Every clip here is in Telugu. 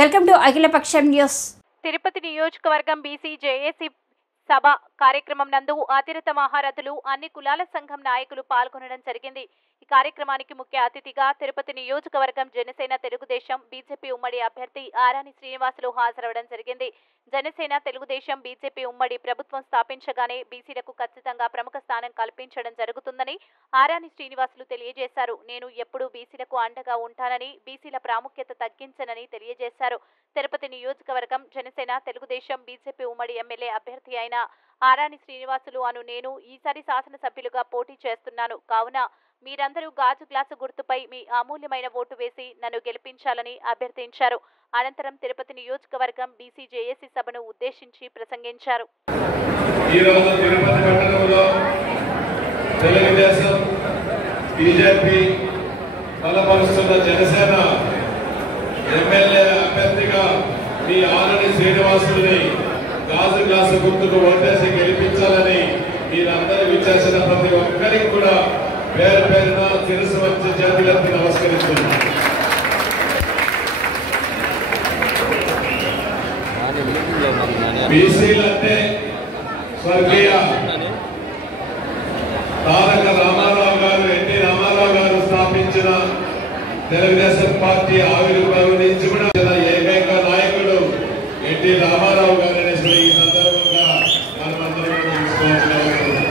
Welcome to Akhilapaksham news. Tirupati నియోజకవర్గం బీసీ జేఏసీ సభ కార్యక్రమం నందు అతిరథ మహారథులు అన్ని కులాల సంఘం నాయకులు పాల్గొనడం జరిగింది. ఈ కార్యక్రమానికి ముఖ్య అతిథిగా తిరుపతి నియోజకవర్గం జనసేన తెలుగుదేశం బీజేపీ ఉమ్మడి అభ్యర్థి ఆరాని శ్రీనివాసులు హాజరవడం జరిగింది. జనసేన తెలుగుదేశం బీజేపీ ఉమ్మడి ప్రభుత్వం స్థాపించగానే బీసీలకు ఖచ్చితంగా ప్రముఖ స్థానం కల్పించడం జరుగుతుందని ఆరాని శ్రీనివాసులు తెలియజేశారు. నేను ఎప్పుడూ బీసీలకు అండగా ఉంటానని, బీసీల ప్రాముఖ్యత తగ్గించనని తెలియజేశారు. తిరుపతి నియోజకవర్గం జనసేన తెలుగుదేశం బీజేపీ ఉమ్మడి ఎమ్మెల్యే అభ్యర్థి అయిన ఆరాని శ్రీనివాసులు నేను ఈసారి శాసనసభ్యులుగా పోటీ చేస్తున్నాను. కావున మీరందరూ గాజు గ్లాసు గుర్తుపై మీ అమూల్యమైన ఓటు వేసి నన్ను గెలిపించాలని అభ్యర్థించారు. అనంతరం తిరుపతి నియోజకవర్గం బీసీ జేఏసీ సభను ఉద్దేశించి ప్రసంగించారు. ఎమ్మెల్యే అభ్యర్థిగా మీ ఆరాని శ్రీనివాసుల్ని గాజు గ్లాసు గుర్తుకు ఓటేసి గెలిపించాలని మీరందరూ విచ్చేసిన ప్రతి ఒక్కరికి కూడా పేరు పేరున శిరస్సు వచ్చి చేతులెత్తి నమస్కరిస్తున్నారు. బీసీలంటే స్వర్గీయ తారక రామారావు గారు, ఎన్టీ రామారావు గారు స్థాపించిన తెలుగుదేశం పార్టీ ఆవిర్భావం నుంచి కూడా ఏకైక నాయకుడు ఎన్టీ రామారావు గారు అనేసి ఈ సందర్భంగా మనమందరం తీసుకోవాల్సిన అవసరం.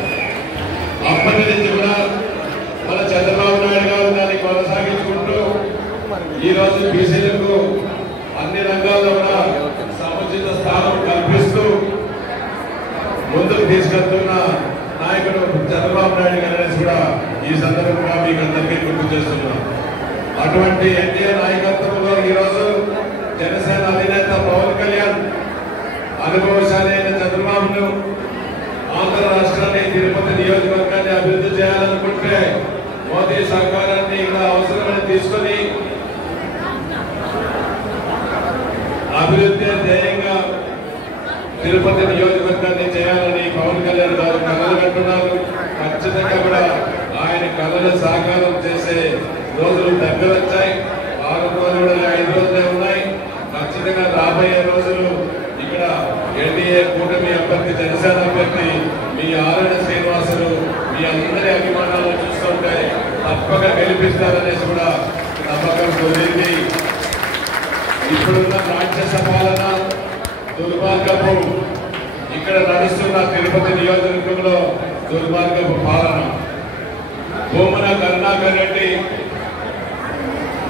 అప్పటి నుంచి కూడా మన చంద్రబాబు నాయుడు గారు దాన్ని కొనసాగించుకుంటూ ఈరోజు బీసీలకు అన్ని రంగాల్లో కూడా సముచిత స్థానం కల్పిస్తూ ముందుకు తీసుకెళ్తున్న నాయకుడు చంద్రబాబు నాయుడు గారు అనేసి కూడా ఈ సందర్భంగా మీకు అందరికీ గుర్తు చేస్తున్నాం. అటువంటి ఎన్డీఏ నాయకత్వంలో ఈరోజు జనసేన అధినేత పవన్ కళ్యాణ్ అనుభవశాలి అయిన చంద్రబాబును ఆంధ్ర రాష్ట్రాన్ని, తిరుపతి నియోజకవర్గాన్ని అభివృద్ధి చేయాలనుకుంటే మోదీ సహకారాన్ని ఇక్కడ అవసరమని తీసుకొని అభివృద్ధి ధ్యేయంగా తిరుపతి నియోజకవర్గాన్ని చేయాలని పవన్ కళ్యాణ్ గారు కలలు కంటున్నారు. ఖచ్చితంగా కూడా ఆయన కళలు సాకారం చేసే రోజులు దగ్గర వచ్చాయి. 6 రోజులు 5 రోజులే ఉన్నాయి. ఖచ్చితంగా రాబోయే రోజులు ఇక్కడ ఎన్డీఏ కూటమి అభ్యర్థి, జనసేన అభ్యర్థి మీ ఆరాని శ్రీనివాసులు మీ అందరి అభిమానాలు చూస్తుంటే తప్పక గెలిపిస్తారనేసి కూడా నమ్మకం కుదిరింది. ఇప్పుడున్న రాక్షస పాలన, దుర్మార్గపు ఇక్కడ నడుస్తున్న తిరుపతి నియోజకవర్గంలో దుర్మార్గపు పాలన. భూమన కరుణాకర్ రెడ్డి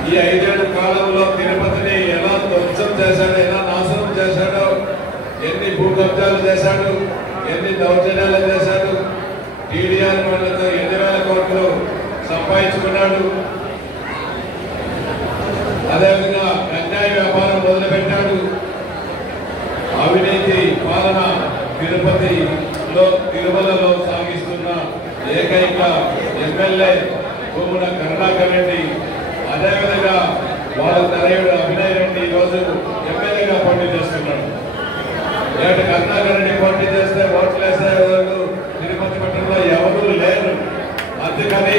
ఈ 5 ఏళ్ల కాలంలో తిరుపతిని ఎలా ధ్వంసం చేశాడో, ఎలా నాశనం చేశాడో, ఎన్ని భూ కబ్జాలు చేశాడు, ఎన్ని దౌర్జన్యాలు చేశాడు, టీడీఆర్ వాళ్ళతో 8,000 కోట్లు సంపాదించుకున్నాడు. అదేవిధంగా గంజాయి వ్యాపారం మొదలుపెట్టాడు. అవినీతి పాలన తిరుమలలో సాగిస్తున్న ఏకైక ఎమ్మెల్యే భూమన కరుణాకర్ రెడ్డి, అదేవిధంగా వాళ్ళ తనయుడు అభినయ్ రెడ్డి ఈరోజు ఎమ్మెల్యేగా పోటీ చేస్తున్నాడు. నేటి కరుణాకర్ రెడ్డి పోటీ చేస్తే ఓట్లు వేసే తిరుపతి పట్టణంలో ఎవరూ లేరు. అందుకని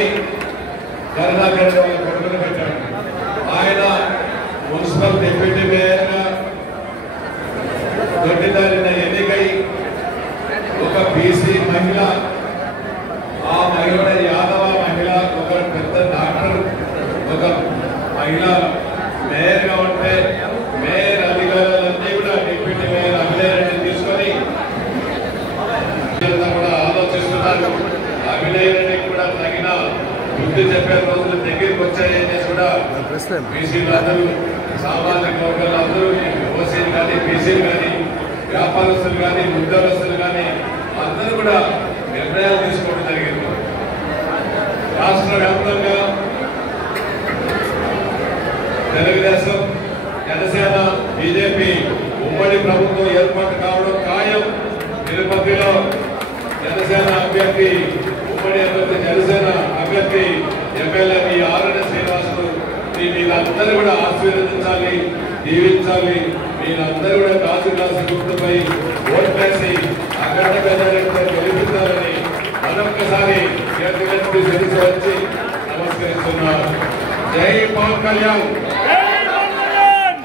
కరుణాకర్ రెడ్డి వాళ్ళ కొడుకుని పెట్టాడు. ఆయన మున్సిపల్ డిప్యూటీ మేయర్గా దొడ్డిదారిన ఎన్నికై ఒక బీసీ మహిళ, ఆ మహిళ యాదవ మహిళ, ఒక పెద్ద డాక్టర్, ఒక మహిళ మేయర్గా ఉంటే మేయర్ అధికారులన్నీ కూడా డిప్యూటీ మేయర్ అభినయ్ రెడ్డి తీసుకొని కూడా ఆలోచిస్తున్నారు. అభినయ్ రెడ్డికి కూడా తగిన బుద్ధి చెప్పే రోజులు దగ్గరికి వచ్చాయనేసి కూడా బీసీలు అందరూ, సామాజిక వర్గాలు అందరూ, ఓసీలు కానీ, బీసీలు కానీ, వ్యాపారస్తులు కానీ, ఉద్యోగస్తులు కానీ అందరూ కూడా నిర్ణయాలు తీసుకోవడం జరిగింది. రాష్ట్ర వ్యాప్తంగా తెలుగుదేశం, జనసేన, బీజేపీ ఉమ్మడి ప్రభుత్వం ఏర్పాటు కావడం ఖాయం. తిరుపతిలో జనసేన అభ్యర్థి, ఉమ్మడి అభ్యర్థి, జనసేన అభ్యర్థి ఎమ్మెల్యే మీ ఆరాని శ్రీనివాసులు మీరందరూ కూడా ఆశీర్వదించాలి, దీవించాలి. మీరందరూ కూడా గాజు గ్లాసు గుర్తుపై ఓట్లేసి అఖండ మెజారిటీతో గెలిపించాలని మరొక్కసారి చేతులెత్తి శిరస్సు వచ్చి నమస్కరిస్తున్నారు. జై పవన్ కళ్యాణ్,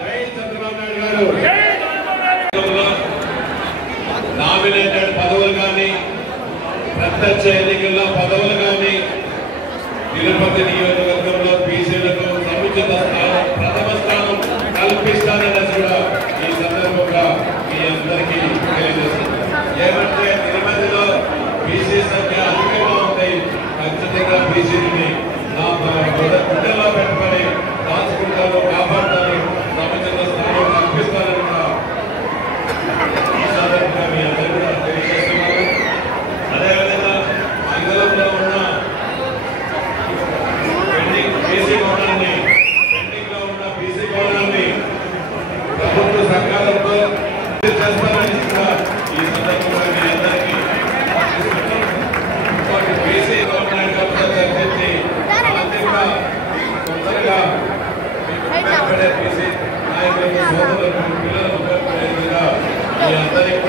జై చంద్రబాబు. గారు నామినేటెడ్ పదవులు కానీ ప్రత్యక్ష ఎన్నికల్లో పదవులు కానీ తిరుపతి నియోజకవర్గంలో బీసీలకు సముచిత స్థానం ప్రథమ స్థానం కల్పిస్తానని కూడా ఈ సందర్భంగా మీ అందరికీ తెలియజేస్తుంది. ఏమంటే తిరుపతిలో బీసీ సంఖ్య అధికంగా ఉంది. ఖచ్చితంగా బీసీని నా గుండెల్లో పెట్టుకొని దాచుకుంటాను, కాపాడుతాను, సముచిత స్థానం కల్పిస్తానని కూడా ఈ సందర్భంగా మీ అందరూ కూడా తెలియజేస్తున్నారు. అదేవిధంగా మంగళంలో ఉన్న పెండింగ్ లో ఉన్న బీసీ భవనాన్ని ప్రభుత్వ సహకారంతో చేస్తారని కూడా ఈ సందర్భంగా మీ అందరికీ బీసీ గవర్నమెంట్ చర్చించి ఆర్థికంగా తొందరగా బీసీ నాయకులకు సోదరులకు పిల్లలకు ఉపయోగపడే విధంగా మీ అందరికీ